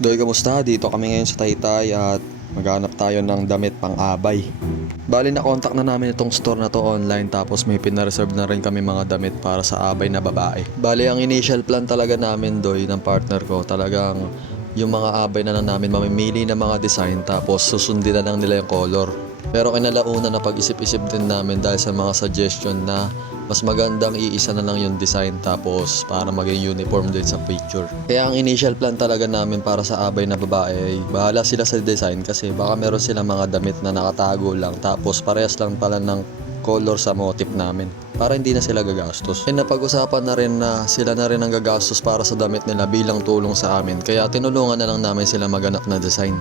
Doy, kamusta? Dito kami ngayon sa Taytay at maghanap tayo ng damit pang-abay. Bali, na-contact na namin itong store na to online, tapos may pinareserve na rin kami mga damit para sa abay na babae. Bali, ang initial plan talaga namin, Doy, ng partner ko, talagang yung mga abay na lang namin mamimili ng mga design, tapos susundin na lang nila yung color. Pero kinalauna na pag-isip-isip din namin dahil sa mga suggestion na mas magandang iisa na lang yung design tapos para maging uniform din sa picture. Kaya ang initial plan talaga namin para sa abay na babae ay bahala sila sa design, kasi baka meron sila mga damit na nakatago lang tapos parehas lang pala ng color sa motif namin para hindi na sila gagastos. E napag-usapan na rin na sila na rin ang gagastos para sa damit nila bilang tulong sa amin, kaya tinulungan na lang namin sila maganap na design.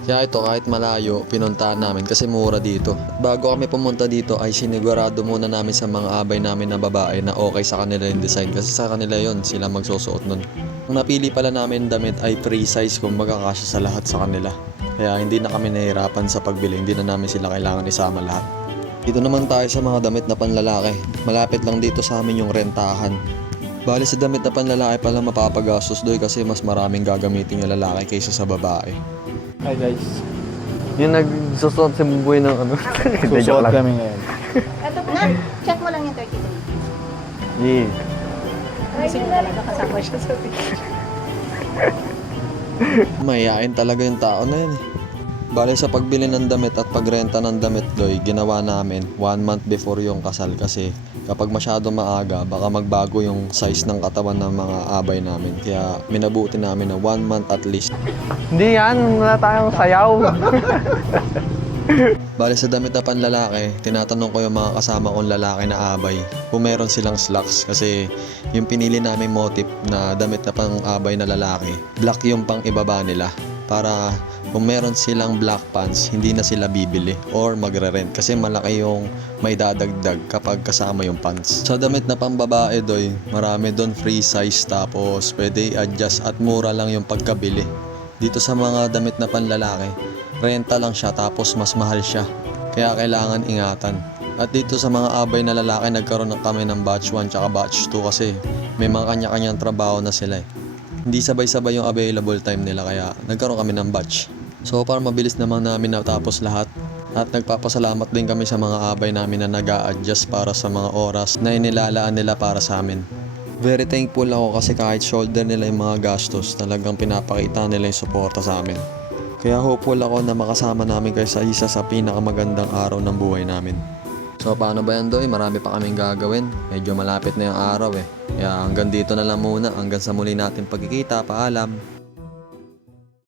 Kaya ito, kahit malayo, pinuntahan namin kasi mura dito. At bago kami pumunta dito ay sinigurado muna namin sa mga abay namin na babae na okay sa kanila yung design, kasi sa kanila yon sila magsusuot nun. Ang napili pala namin damit ay free size, kumbaga kasya sa lahat sa kanila. Kaya hindi na kami nahihirapan sa pagbili, hindi na namin sila kailangan isama lahat. Dito naman tayo sa mga damit na panlalaki. Malapit lang dito sa amin yung rentahan. Bali, sa damit na panlalaki pala mapapagastos, Doy, kasi mas maraming gagamitin yung lalaki kaysa sa babae. Hi guys, Yung nagsusuot si Buboy ng ano. Hindi, joke susuot lang. kami ngayon. Ito po na, check mo lang yung 33. Yeah. Kasi talaga kasama siya sa picture. Mayayain talaga yung tao na yan eh. Bale, sa pagbili ng damit at pagrenta ng damit, Doy, ginawa namin 1 month before yung kasal, kasi kapag masyado maaga baka magbago yung size ng katawan ng mga abay namin, kaya minabuti namin na 1 month at least. Hindi yan, wala tayong sayaw. Bale, sa damit na panlalaki, tinatanong ko yung mga kasama kong lalaki na abay kung meron silang slacks, kasi yung pinili namin motif na damit na pang-abay na lalaki, black yung pang ibaba nila, para kung meron silang black pants, hindi na sila bibili or magre-rent, kasi malaki yung may dadagdag kapag kasama yung pants. Sa damit na pambabae, Doy, marami doon free size, tapos pwede i-adjust at mura lang yung pagkabili. Dito sa mga damit na panlalaki, renta lang siya tapos mas mahal siya, kaya kailangan ingatan. At dito sa mga abay na lalaki, nagkaroon na kami ng batch 1 tsaka batch 2 kasi may mga kanya-kanyang trabaho na sila eh. Hindi sabay-sabay yung available time nila, kaya nagkaroon kami ng batch. So para mabilis naman namin natapos lahat, at nagpapasalamat din kami sa mga abay namin na nag-a-adjust para sa mga oras na inilalaan nila para sa amin. Very thankful ako kasi kahit shoulder nila yung mga gastos, talagang pinapakita nila yung suporta sa amin. Kaya hopeful ako na makasama namin kayo sa isa sa pinakamagandang araw ng buhay namin. So paano ba yan, Doy? Marami pa kaming gagawin. Medyo malapit na yung araw eh. Kaya hanggang dito na lang muna. Hanggang sa muli natin pagkikita. Paalam!